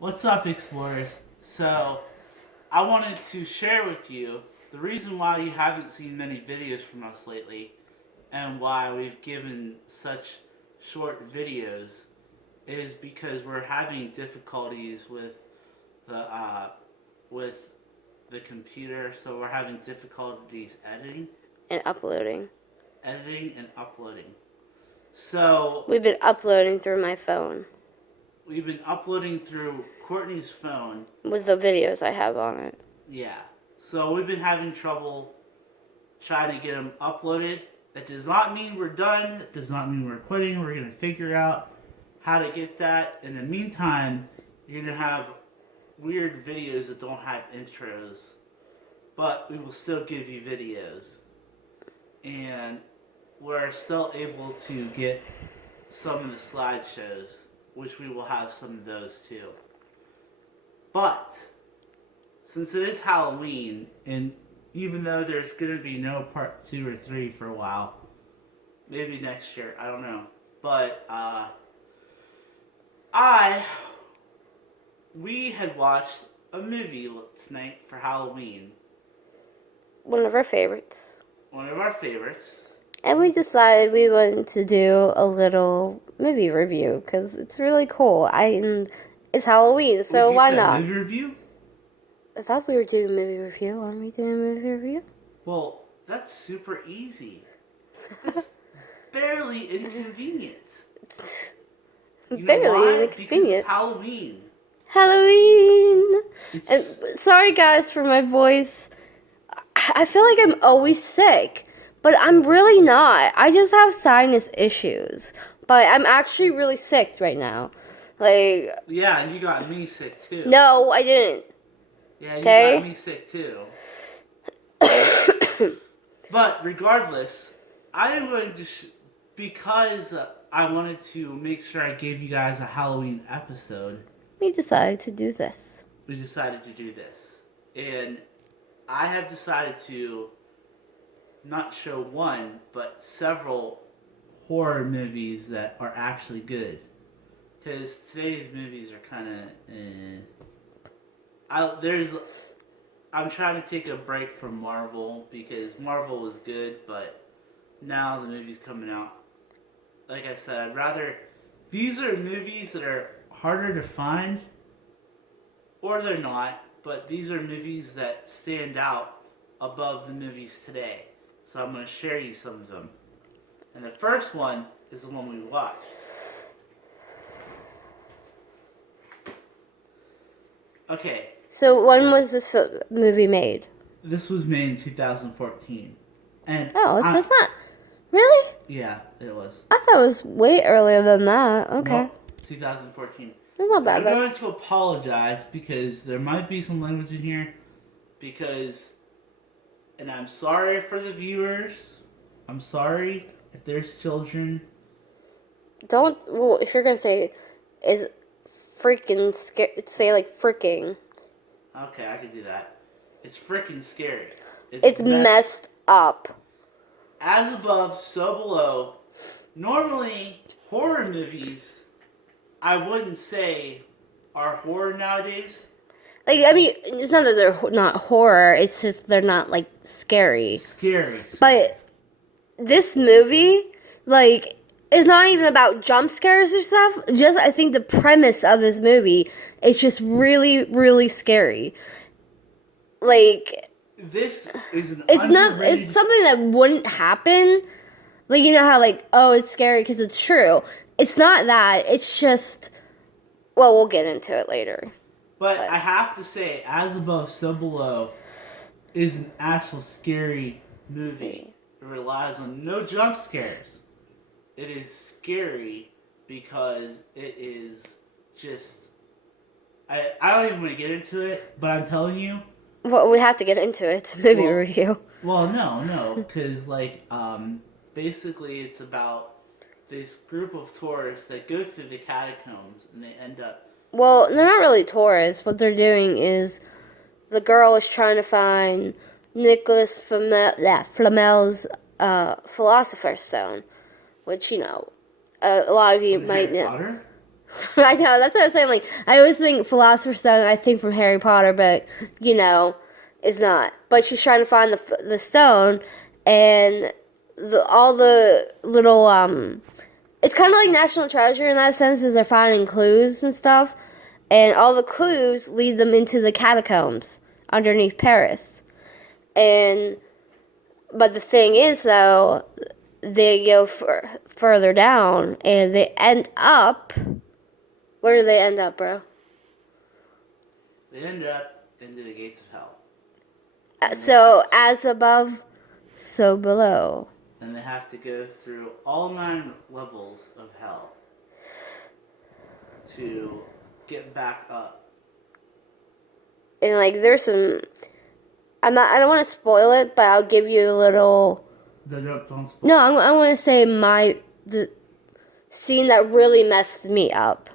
What's up, explorers? So, I wanted to share with you the reason why you haven't seen many videos from us lately and why we've given such short videos is because we're having difficulties the uh, with the computer, so we're having difficulties And uploading. editing and uploading. So, We've been uploading through my phone we've been uploading through Courtney's phone. with the videos I have on it. Yeah. So we've been having trouble trying to get them uploaded. That does not mean we're done. That does not mean we're quitting. We're going to figure out how to get that. In the meantime, you're going to have weird videos that don't have intros. But we will still give you videos. And we're still able to get some of the slideshows, which we will have some of those too. But since it is Halloween, and even though there's going to be no part 2 or 3 for a while, maybe next year, I don't know. But, we had watched a movie tonight for Halloween. One of our favorites. One of our favorites. And we decided we wanted to do a little movie review because it's really cool. It's Halloween, so why not? Movie review? I thought we were doing a movie review. Aren't we doing a movie review? Well, that's super easy. It's barely inconvenient. You know Barely why? inconvenient. Because it's Halloween. Halloween! And sorry guys for my voice. I feel like I'm always sick, but I'm really not. I just have sinus issues. But I'm actually really sick right now. Like, yeah, and you got me sick too. no, I didn't. Yeah, you Okay. got me sick too. But regardless, I am going to, because I wanted to make sure I gave you guys a Halloween episode, We decided to do this. we decided to do this. And I have decided to not show one, but several horror movies that are actually good. Because today's movies are kind of, I'm trying to take a break from Marvel because Marvel was good, but now the movie's coming out. Like I said, these are movies that are harder to find, or they're not, but these are movies that stand out above the movies today. So I'm going to share you some of them. And the first one is the one we watched. Okay. So when was this movie made? This was made in 2014. And Oh, so it's not... Really? Yeah, it was. I thought it was way earlier than that. Okay. Nope, 2014. That's not bad I'm though. going to apologize because there might be some language in here. And I'm sorry for the viewers. I'm sorry if there's children. Well, if you're gonna say, is freaking, say like freaking. Okay, I can do that. It's freaking scary. It's messed up. As above, so below. Normally, horror movies, I wouldn't say are horror nowadays. Like, I mean, it's not that they're not horror, it's just they're not, like, scary. Scary. But this movie, like, is not even about jump scares or stuff. Just, I think the premise of this movie is just really, really scary. Like... This is an It's something that wouldn't happen. Like, you know how, like, oh, it's scary because it's true. It's not that. It's just, well, we'll get into it later. But I have to say, As Above, So Below is an actual scary movie. It relies on no jump scares. It is scary because it is just... I don't even want to get into it, but I'm telling you... Well, we have to get into it. It's a movie review. Well, no, because, basically it's about this group of tourists that go through the catacombs and they end up... Well, they're not really tourists. What they're doing is the girl is trying to find Nicholas Flamel's Philosopher's Stone, which, you know, a lot of you might know. Potter? I know, that's what I'm saying. Like, I always think Philosopher's Stone, I think from Harry Potter, but, it's not. But she's trying to find the stone, and all the little, it's kind of like National Treasure in that sense, as they're finding clues and stuff, and all the clues lead them into the catacombs underneath Paris. But the thing is, though, they go further down, and they end up... Where do they end up, bro? They end up into the gates of hell. So, as above, so below. And they have to go through all 9 levels of hell to get back up. And, like, there's some... I don't want to spoil it, but I'll give you a little... Don't spoil. No, I want to say the scene that really messed me up.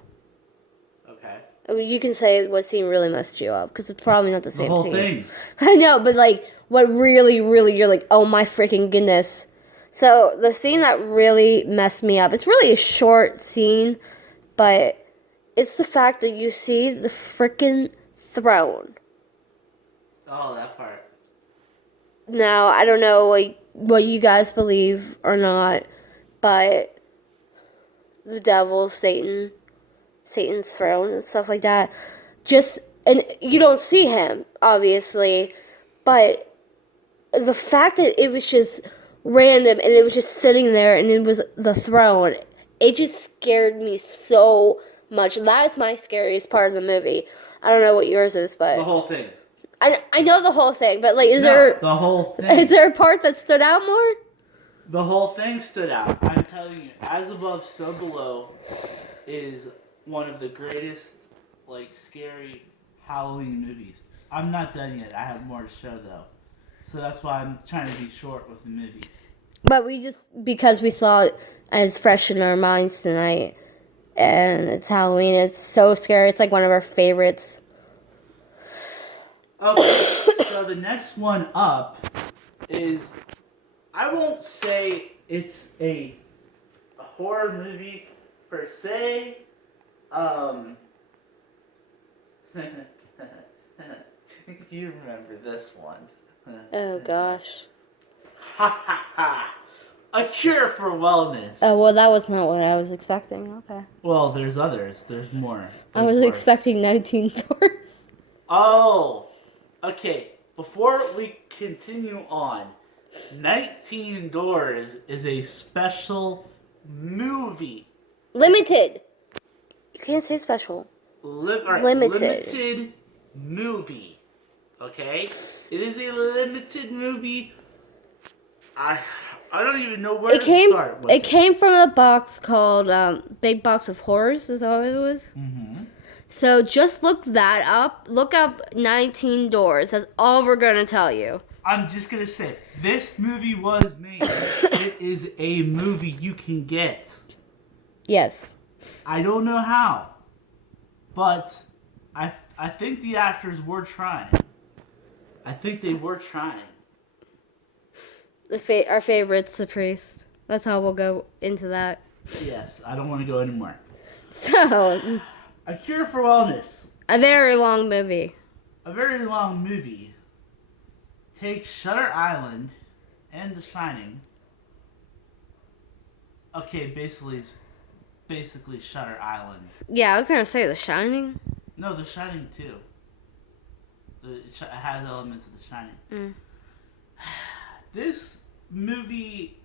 Okay. I mean, you can say what scene really messed you up, because it's probably not the same The whole scene. thing. I know, but, like, what really, really, you're like, oh my freaking goodness. So, the scene that really messed me up, it's really a short scene, but it's the fact that you see the freaking throne. Oh, that part. Now, I don't know what you guys believe or not, but the devil, Satan's throne and stuff like that, and you don't see him, obviously, but the fact that it was just random and it was just sitting there and it was the throne, it just scared me so much. That's my scariest part of the movie. I don't know what yours is, but... The whole thing. I know the whole thing, but, like, The whole thing. Is there a part that stood out more? The whole thing stood out. I'm telling you, As Above, So Below is one of the greatest, like, scary Halloween movies. I'm not done yet. I have more to show, though. So that's why I'm trying to be short with the movies. But because we saw it and it's fresh in our minds tonight, and it's Halloween, it's so scary. It's like one of our favorites. Okay, so the next one up is, I won't say it's a horror movie per se. You remember this one. Oh gosh. Ha ha ha! A Cure for Wellness. Oh, well, that was not what I was expecting. Okay. Well, there's others. There's more. I was expecting 19 doors. Oh! Okay, before we continue on, 19 Doors is a special movie. Limited. You can't say special. Limited movie. Okay? It is a limited movie. I don't even know where to start with it. It came from a box called Big Box of Horrors, is that what it was? Mm-hmm. So just look that up. Look up 19 Doors. That's all we're going to tell you. I'm just going to say, this movie was made. It is a movie you can get. Yes. I don't know how, but I think the actors were trying. I think they were trying. Our favorite's The Priest. That's how we'll go into that. Yes, I don't want to go anymore. So... A Cure for Wellness. A very long movie. A very long movie. Takes Shutter Island and The Shining. Okay, it's basically Shutter Island. Yeah, I was gonna say The Shining. No, The Shining too. It has elements of The Shining. Mm. This movie,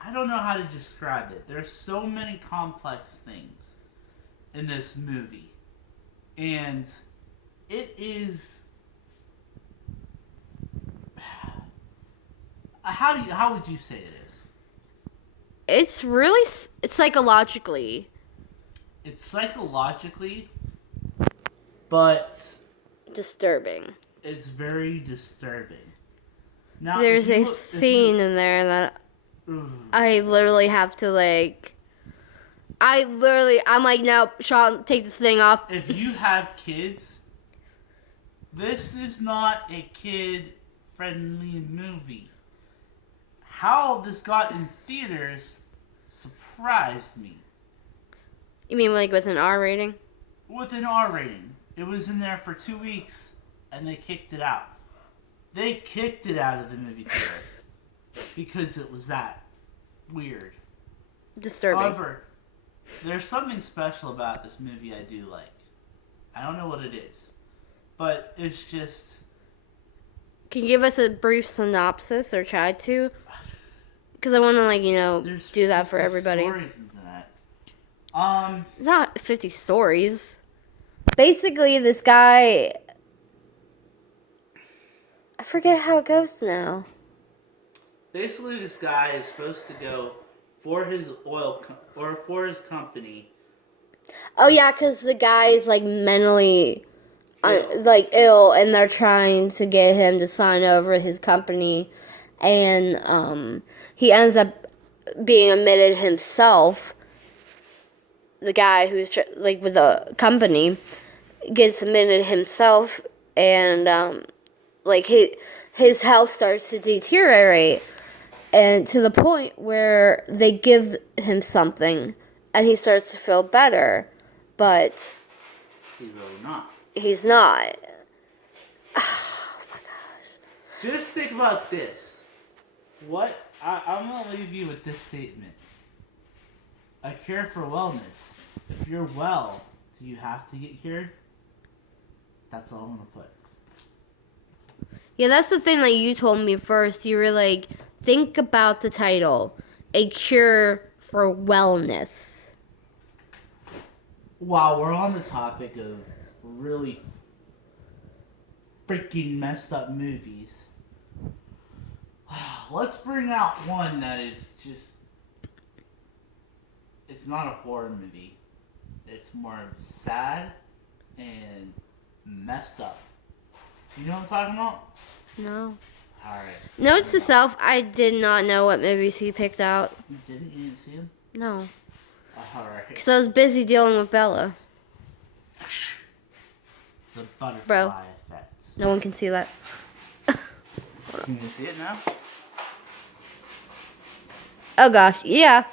I don't know how to describe it. There's so many complex things in this movie. And it is... How would you say it is? It's really psychologically. It's psychologically, but... disturbing. It's very disturbing. Now, there's a scene in there that I literally have to I'm like, now, Sean, take this thing off. If you have kids, this is not a kid-friendly movie. How this got in theaters surprised me. You mean like with an R rating? with an R rating. It was in there for 2 weeks, and they kicked it out. They kicked it out of the movie theater because it was that weird. Disturbing. However, there's something special about this movie I do like. I don't know what it is, but it's just... Can you give us a brief synopsis, or try to? Because I want to, There's do that for 50 everybody. stories into that. It's not 50 stories. Basically, this guy... I forget how it goes now. Basically, this guy is supposed to go for his for his company. Oh, yeah, because the guy is, mentally... ill, and they're trying to get him to sign over his company, and he ends up being admitted himself. The guy who's with the company gets admitted himself, and his health starts to deteriorate, and to the point where they give him something, and he starts to feel better, but He's really not. he's not. Oh my gosh. Just think about this. I'm going to leave you with this statement. A cure for wellness. If you're well, do you have to get cured? That's all I'm going to put. Yeah, that's the thing that you told me first. You were like, think about the title. A cure for wellness. While we're on the topic of really freaking messed up movies, let's bring out one that is just... It's not a horror movie. It's more sad and messed up. You know what I'm talking about? No. Alright. Notes to self, I did not know what movies he picked out. You didn't? You didn't see him? No. Alright. Because I was busy dealing with Bella. The butterfly Bro. effect. No one can see that. Can you see it now? Oh gosh, yeah.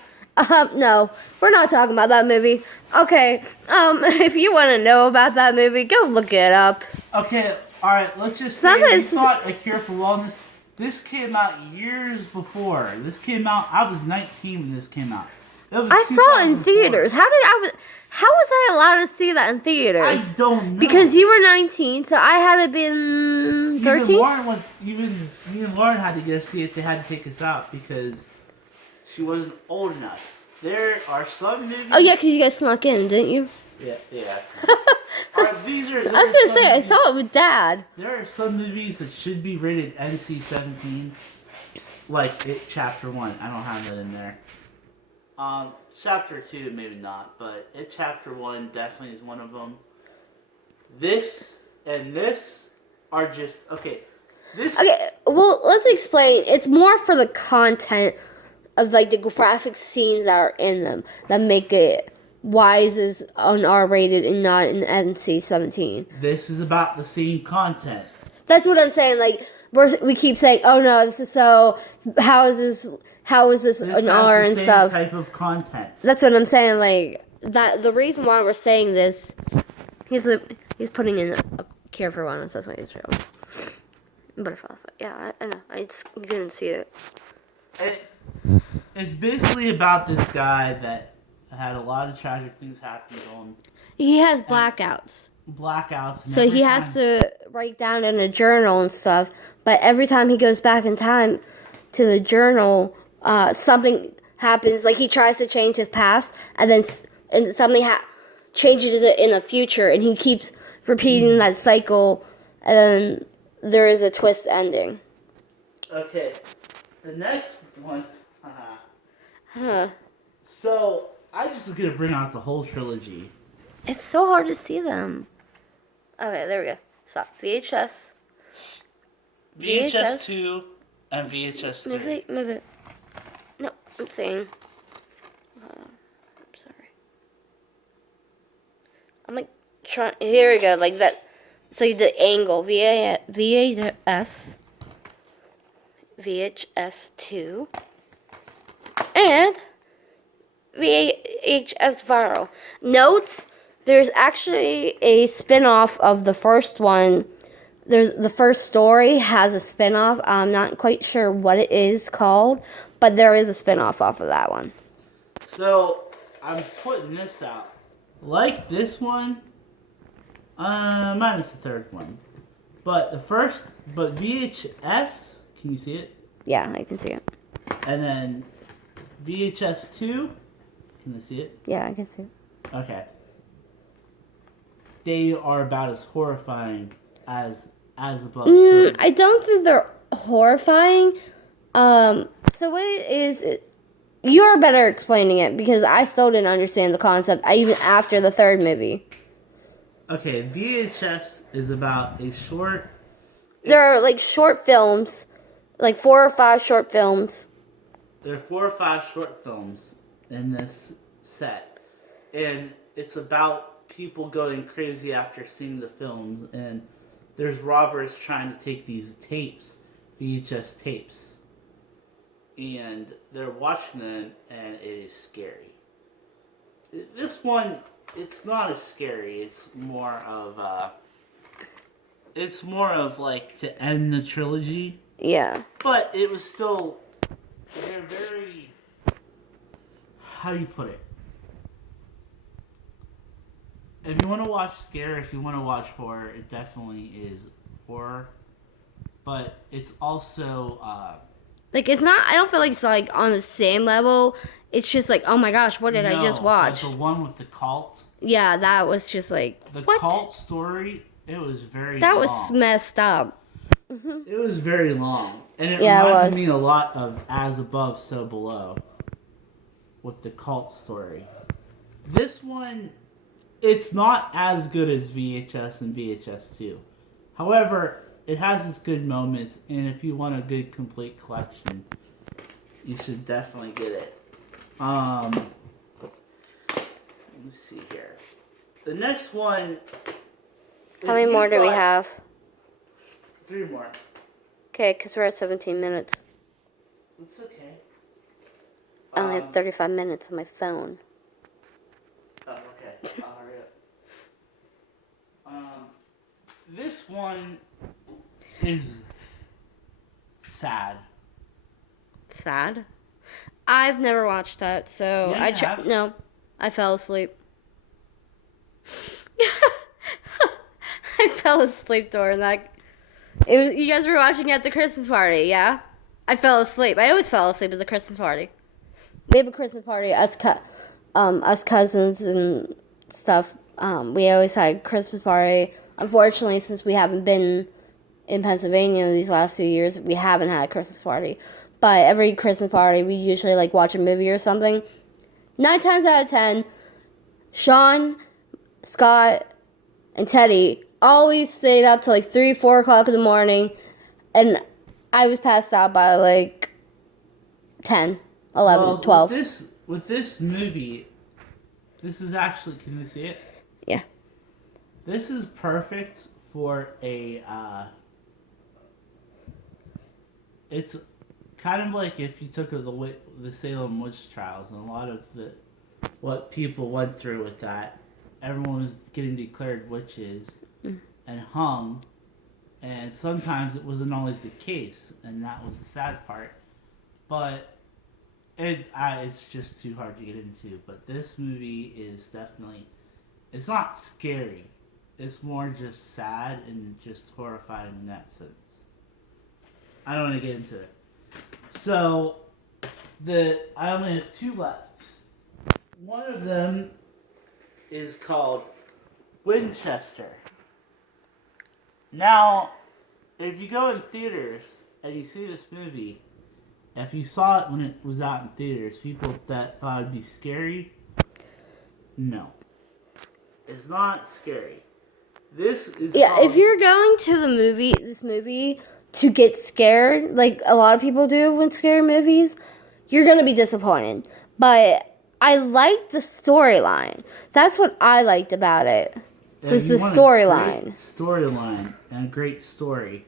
No, we're not talking about that movie. Okay, if you want to know about that movie, go look it up. Okay, alright, let's just say we thought A Cure for Wellness. This came out years before. This came out, I was 19 when this came out. I saw it in 2004. theaters. How was I allowed to see that in theaters? I don't know. Because you were 19, so I had to been 13. Even me and Lauren had to go see it. They had to take us out because she wasn't old enough. There are some movies... Oh yeah, because you guys snuck in, didn't you? Yeah. Alright, I was gonna say, I saw it with Dad. There are some movies that should be rated NC-17, like It Chapter 1. I don't have that in there. Chapter 2, maybe not, but It Chapter 1 definitely is one of them. This and this are just... Okay, Okay, well, let's explain. It's more for the content of, the graphic scenes that are in them that make it why is this an R-rated and not an NC-17. This is about the same content. That's what I'm saying. We keep saying, oh no, this is so... How is this an R and stuff? Type of content. That's what I'm saying. That the reason why we're saying this, he's putting in a cure for wellness. That's why he's showing. Butterfly. Yeah, I know. I just couldn't see it. It's basically about this guy that had a lot of tragic things happen to him. He has blackouts. Blackouts. So he has to write down in a journal and stuff. But every time he goes back in time to the journal, something happens. He tries to change his past, and then something changes it in the future, and he keeps repeating that cycle, and then there is a twist ending. Okay, the next one. Huh. So I just was gonna bring out the whole trilogy. It's so hard to see them. Okay, there we go. Stop. VHS. VHS 2 and VHS 3. Move it. No, I'm saying. I'm sorry. I'm trying. Here we go. Like that. It's like the angle. VHS. VHS 2. And VHS Viral. Note, there's actually a spin-off of the first one. There's the first story has a spin-off. I'm not quite sure what it is called, but there is a spin-off off of that one. So I'm putting this out. Like this one, minus the third one. But VHS, can you see it? Yeah, I can see it. And then VHS 2, can you see it? Yeah, I can see it. Okay. They are about as horrifying as above. I don't think they're horrifying. So what it is, you're better explaining it because I still didn't understand the concept even after the third movie. Okay, VHS is about a short. There are like short films, like 4 or 5 short films. There are 4 or 5 short films in this set, and it's about people going crazy after seeing the films, and there's robbers trying to take these tapes, VHS tapes, and they're watching them, and it is scary. This one, it's not as scary. It's more of like to end the trilogy. Yeah. But it was still, they're very, how do you put it? If you want to watch scare, if you want to watch horror, it definitely is horror. But it's also, like it's not, I don't feel like it's like on the same level. It's just like, oh my gosh, what did I just watch? Like the one with the cult. Yeah, that was just like, the what? Cult story, it was very That long. was messed up. It was very long. And it Yeah, reminded me a lot of As Above, So Below. With the cult story. This one, it's not as good as VHS and VHS 2. However, it has its good moments, and if you want a good complete collection, you should definitely get it. Let me see here. The next one. How many more do we have? 3 more. Okay, because we're at 17 minutes. It's okay. I only have 35 minutes on my phone. Oh, okay. I'll hurry up. This one is sad. Sad? I've never watched that, so Yeah, you have. No, I fell asleep. I fell asleep during that. You guys were watching at the Christmas party, yeah? I fell asleep. I always fell asleep at the Christmas party. We have a Christmas party, us cousins and stuff. We always had a Christmas party. Unfortunately, since we haven't been in Pennsylvania these last 2 years, we haven't had a Christmas party. But every Christmas party, we usually like watch a movie or something. 9 times out of 10, Sean, Scott, and Teddy always stayed up till like 3, 4 o'clock in the morning, and I was passed out by like 10, 11, 12. With this movie, this is actually, can you see it? Yeah. This is perfect for a, it's kind of like if you took the Salem witch trials, and a lot of what people went through with that, everyone was getting declared witches and hung, and sometimes it wasn't always the case, and that was the sad part. But it's just too hard to get into. But this movie is definitely, it's not scary. It's more just sad and just horrifying in that sense. I don't want to get into it. So, I only have 2 left. One of them is called Winchester. Now, if you go in theaters and you see this movie, if you saw it when it was out in theaters, people that thought it'd be scary, no. It's not scary. This is if you're going to this movie to get scared, like a lot of people do with scary movies, you're going to be disappointed. But I liked the storyline. That's what I liked about it. Was the storyline. Storyline and a great story.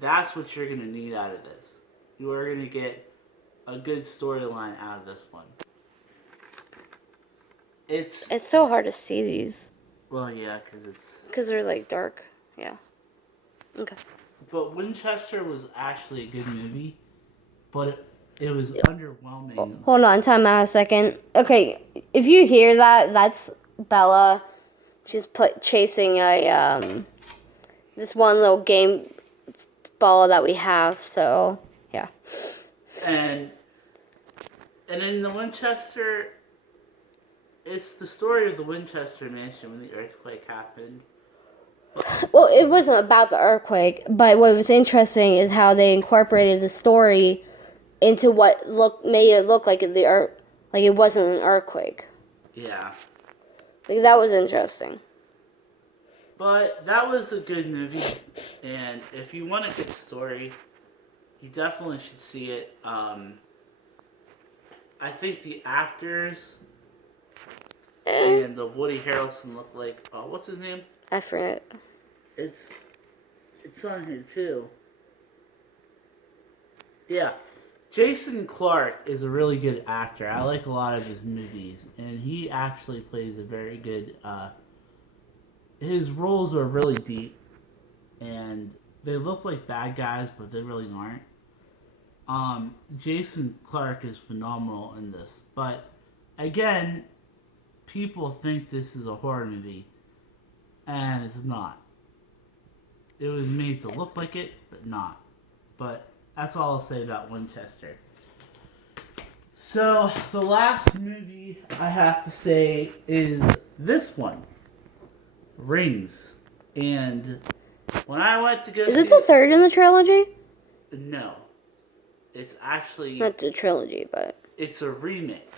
That's what you're going to need out of this. You are going to get a good storyline out of this one. It's so hard to see these. Well, yeah, because it's... Because they're, like, dark. Yeah. Okay. But Winchester was actually a good movie, but it was underwhelming. Hold on, time out a second. Okay, if you hear that, that's Bella. She's chasing this one little game ball that we have. So yeah. And in the Winchester, it's the story of the Winchester Mansion when the earthquake happened. Well, it wasn't about the earthquake, but what was interesting is how they incorporated the story into what made it look like like it wasn't an earthquake. Yeah. Like, that was interesting. But that was a good movie, and if you want a good story, you definitely should see it. I think the actors and the Woody Harrelson look like, what's his name? I forget. It's on here too. Yeah. Jason Clarke is a really good actor. I like a lot of his movies, and he actually plays a very good, his roles are really deep, and they look like bad guys, but they really aren't. Jason Clarke is phenomenal in this, but again, people think this is a horror movie, and it's not. It was made to look like it, but not. But that's all I'll say about Winchester. So, the last movie I have to say is this one, Rings. And when I went to go Is it the third in the trilogy? No. It's actually... Not the trilogy, but... It's a remake.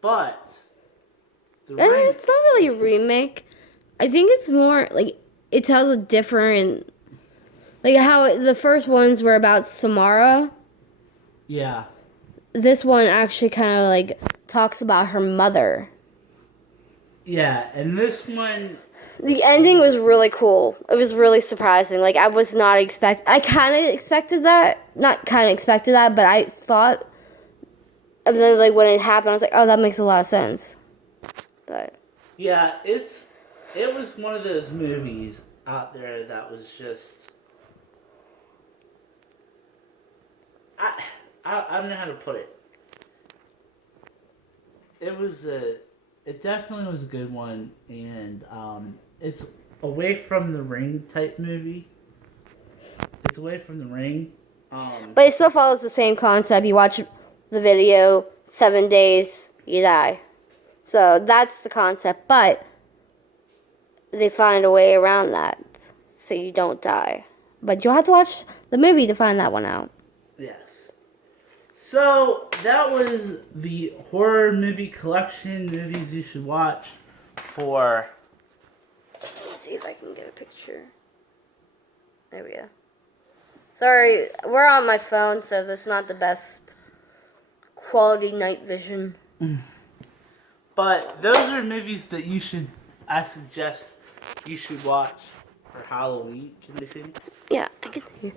But... It's not really a remake. I think it's more, like, it tells a different... Like, how the first ones were about Samara. Yeah. This one actually kind of, like, talks about her mother. Yeah, and this one... The ending was really cool. It was really surprising. Like, I was not I kind of expected that. Not kind of expected that, but I thought... And then, like, when it happened, I was like, oh, that makes a lot of sense. But... Yeah, it was one of those movies out there that was just... I don't know how to put it. It definitely was a good one, and it's away from the Ring type movie. It's away from the Ring. But it still follows the same concept. You watch the video, 7 days, you die. So that's the concept, but they find a way around that so you don't die. But you'll have to watch the movie to find that one out. Yes. So that was the horror movie collection, movies you should watch for... Let's see if I can get a picture. There we go. Sorry, we're on my phone, so that's not the best quality night vision. But those are movies that I suggest you should watch for Halloween. Can they see me? Yeah, I can see.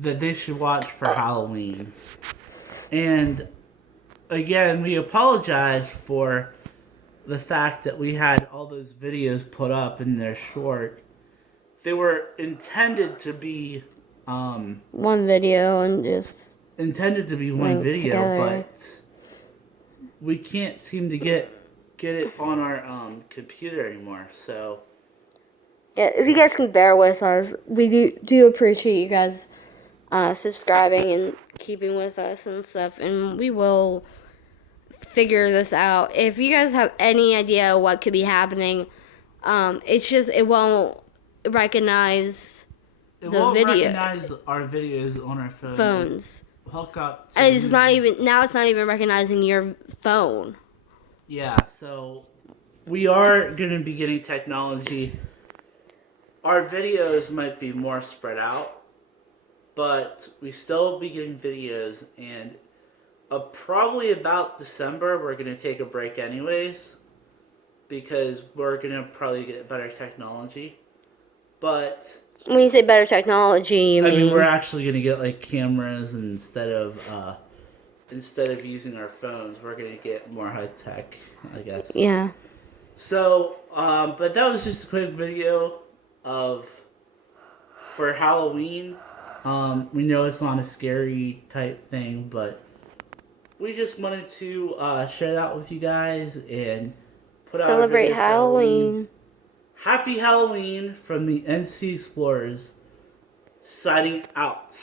That they should watch for Halloween. And again, we apologize for the fact that we had all those videos put up and they're short. They were intended to be one video and just one video, together. but we can't seem to get it on our computer anymore. So yeah, if you guys can bear with us, we do appreciate you guys subscribing and keeping with us and stuff, and we will figure this out. If you guys have any idea what could be happening, it's just it won't recognize recognize our videos on our phones. Hook up to and it's not even recognizing your phone. Yeah, so we are going to be getting technology. Our videos might be more spread out, but we still will be getting videos, and probably about December we're going to take a break anyways, because we're going to probably get better technology. But when you say better technology, you mean... I mean, we're actually going to get, like, cameras instead of instead of using our phones, we're gonna get more high tech, I guess. Yeah. So, but that was just a quick video for Halloween. We know it's not a scary type thing, but we just wanted to share that with you guys and put out a Celebrate video for Halloween. Happy Halloween from the NC Explorers, signing out.